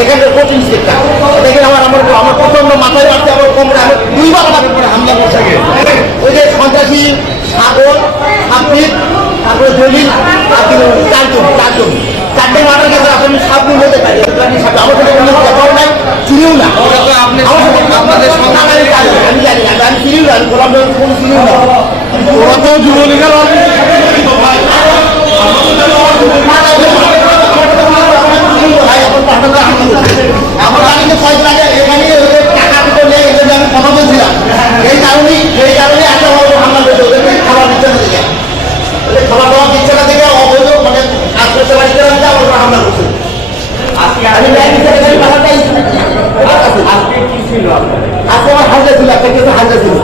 এখানে coach inspector দেখি আমার আমার আমার প্রচণ্ড মাথায় মারতে আমার কোমরে আমার দুইবার আমার উপরে হামলা করছে। ওই যে সন্ত্রাসী সাগর হাফিজ তারপরে দলিল চারজন চারজন। চারটে কেসে আসলে সাত দিন হতে পারে। আমার সাথে কোনো ব্যাপার নাই চিনিও না। আপনাদের আমি জানি আমি চিনিও না আমি গোলাম চিনিও না। ওরা তো যুবলীগের আমার বাড়িতে পয়সা লাগে এখানে ওদের টাকা দুটো নিয়ে এদের আমি কথা বলছিলাম এই কারণেই এই কারণে একটা বড় হামলা করেছে ওদেরকে খাবার দিচ্ছে না দেখে ওদের খাবার দাবার দিচ্ছে না দেখে অবৈধ মানে কাজ করতে পারছে না দেখে আমার উপর হামলা করছে আমি ব্যাংক থেকে গেলে টাকাটা আজকে কি ছিল আজকে আমার হাজার ছিল একটা কিছু হাজার ছিল।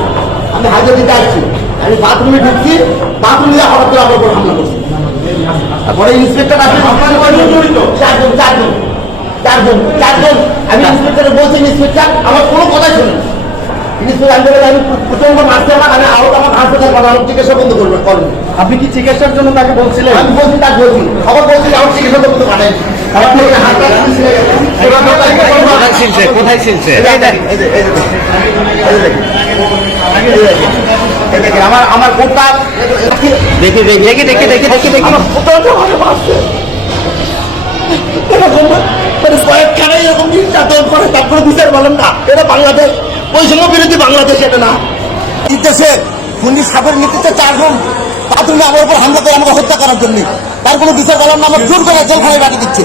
আমি হাজার দিতে আসছি। আমি বাথরুমে ঢুকছি বাথরুমে হঠাৎ করে আমার উপর হামলা করছে। তারপরে ইন্সপেক্টর আপনি চারজন চারজন চারজন চারজন আমি ইন্সপেক্টর বলছি ইন্সপেক্টর আমার কোনো শুনে বন্ধ করবে আপনি কি চিকিৎসার জন্য তাকে বলছিলেন? আমি বলছি তার বলছি। খবর বলছি আমার চিকিৎসা বন্ধ করেন ছিলছে কোথায় ছিলছে দেখেন, আমার আমার গোটা দেখি দেখি দেখি দেখি দেখি দেখি দেখি। এরকম মানে কয়েকখানে এরকম নির্যাতন করে তারপরে বিচার বলেন না এটা বাংলাদেশ বৈষম্য বিরোধী বাংলাদেশ এটা না। নির্দেশে খুনি সাপের চারজন বাথরুমে আমার উপর হামলা করে আমাকে হত্যা করার জন্য। তার কোনো বিচার বলার না আমার জোর করে জেলখানায় বাড়ি দিচ্ছে।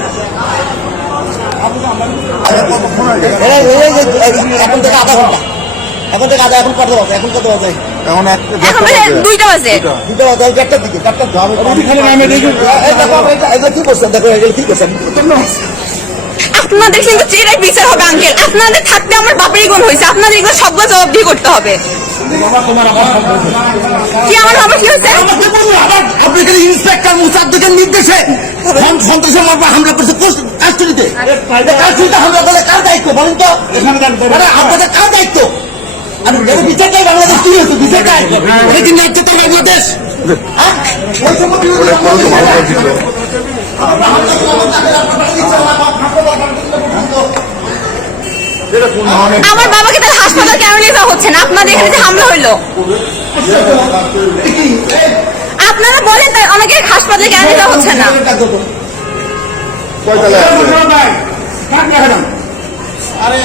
এই- এই- এই যে- এখন থেকে আধা ঘণ্টা। এখন থেকে আধা এখন কত বাজে? এখন কত বাজে? এখন এখন দুইটা বাজে। দুটো বাজে চারটার দিকে চারটার ওইখানে নামে দেখি। এই দেখো আমরা এটা- এটা কি করছেন দেখো এটা কি করছেন আপনাদের কিন্তু চেরাই বিচার হবে আঙ্কেল। আপনাদের থাকতে আমার বাপেরই গুণ হয়েছে। আপনাদের এগুলো সবগুলো জবাবদিহি করতে হবে। কি আমার বাবা কি হয়েছে? আবার আপনি এখানে ইন্সপেক্টর মুসাদ্দিকের নির্দেশে সন্ত্রাসের হামলা করছে কোস- কাস্টডিতে কাস্টডিতে হামলা বলেন তো। আপনাদের কার দায়িত্ব? আর এর বিচারটাই বাংলাদেশ কি হয়েছে বিচারটাই এটা কি ন্যায্য তো বাংলাদেশ? হ্যাঁ? এটা। এটা আমার বাবাকে তাহলে হাসপাতাল কেন নিয়ে যাওয়া হচ্ছে না? আপনাদের এখানে যে হামলা হইল। আপনারা বলেন তাই আমাকে হাসপাতালে কেন নিয়ে যাওয়া হচ্ছে না? अरे